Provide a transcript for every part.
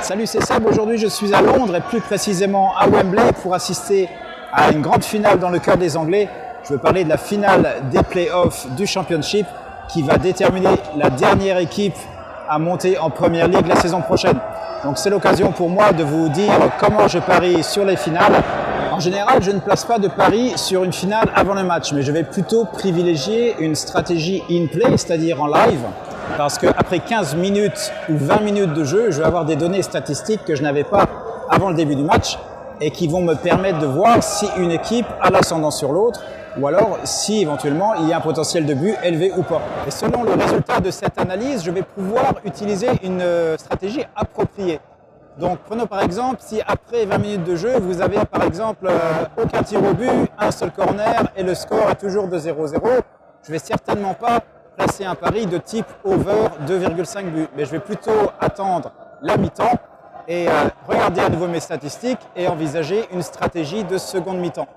Salut, c'est Seb. Aujourd'hui, je suis à Londres et plus précisément à Wembley pour assister à une grande finale dans le cœur des Anglais. Je veux parler de la finale des playoffs du Championship qui va déterminer la dernière équipe à monter en Premier League la saison prochaine. Donc c'est l'occasion pour moi de vous dire comment je parie sur les finales. En général, je ne place pas de paris sur une finale avant le match, mais je vais plutôt privilégier une stratégie in-play, c'est-à-dire en live, parce qu'après 15 minutes ou 20 minutes de jeu, je vais avoir des données statistiques que je n'avais pas avant le début du match et qui vont me permettre de voir si une équipe a l'ascendant sur l'autre ou alors si éventuellement il y a un potentiel de but élevé ou pas. Et selon le résultat de cette analyse, je vais pouvoir utiliser une stratégie appropriée. Donc prenons par exemple si après 20 minutes de jeu, vous avez par exemple aucun tir au but, un seul corner et le score est toujours de 0-0, je vais certainement pas placer un pari de type over 2,5 buts, mais je vais plutôt attendre la mi-temps et regarder à nouveau mes statistiques et envisager une stratégie de seconde mi-temps.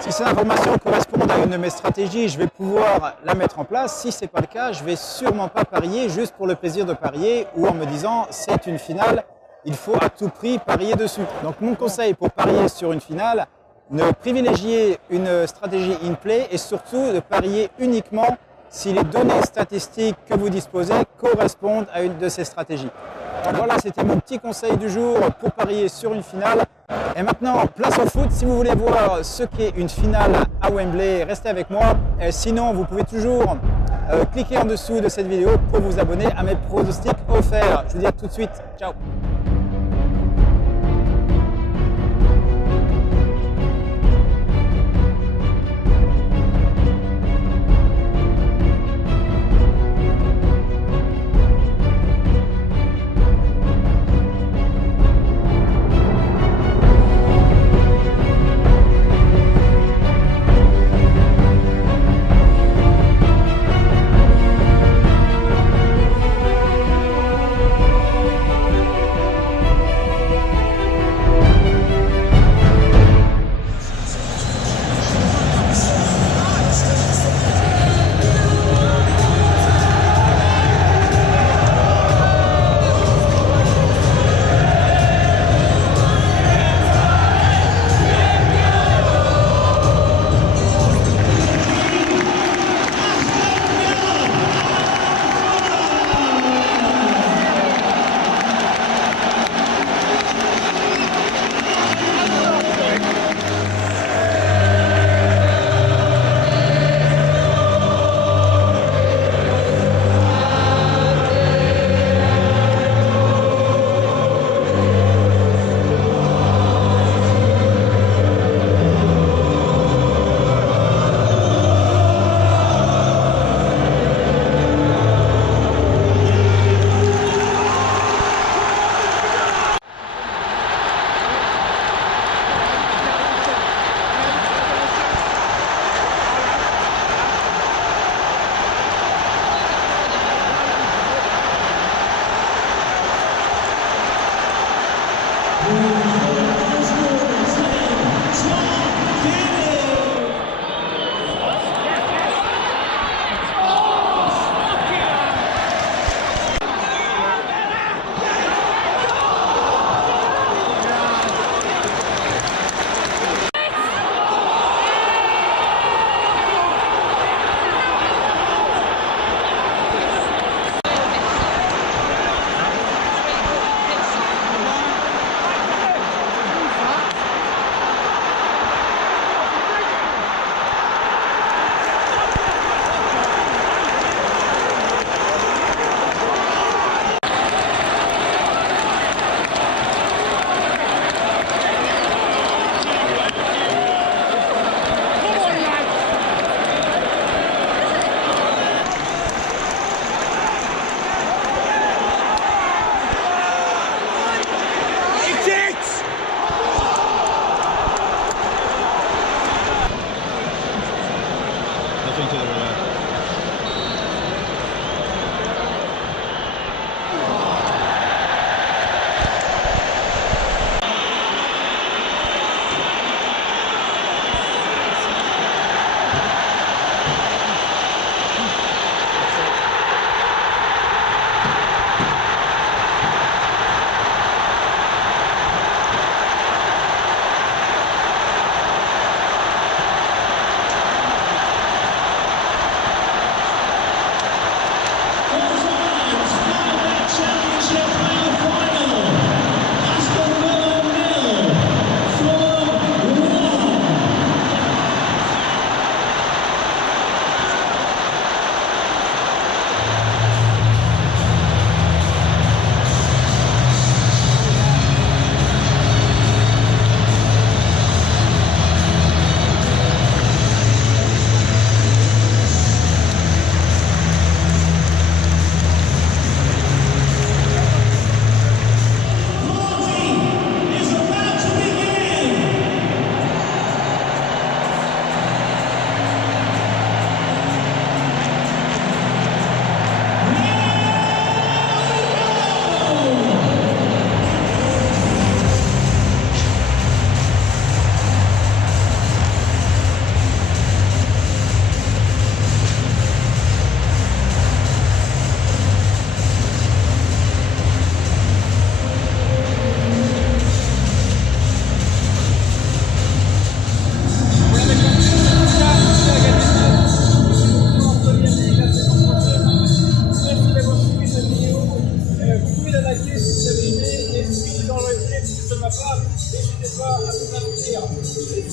Si ces informations correspondent à une de mes stratégies, je vais pouvoir la mettre en place. Si ce n'est pas le cas, je ne vais sûrement pas parier juste pour le plaisir de parier ou en me disant c'est une finale, il faut à tout prix parier dessus. Donc mon conseil pour parier sur une finale, ne privilégier une stratégie in-play et surtout de parier uniquement si les données statistiques que vous disposez correspondent à une de ces stratégies. Donc voilà, c'était mon petit conseil du jour pour parier sur une finale. Et maintenant, place au foot. Si vous voulez voir ce qu'est une finale à Wembley, restez avec moi. Et sinon, vous pouvez toujours cliquer en dessous de cette vidéo pour vous abonner à mes pronostics offerts. Je vous dis à tout de suite. Ciao.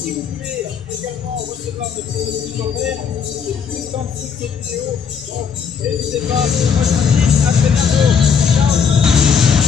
si vous voulez également recevoir de petits commentaires, c'est juste en dessous de cette vidéo. Donc n'hésitez pas, moi je vous dis à très bientôt. Ciao.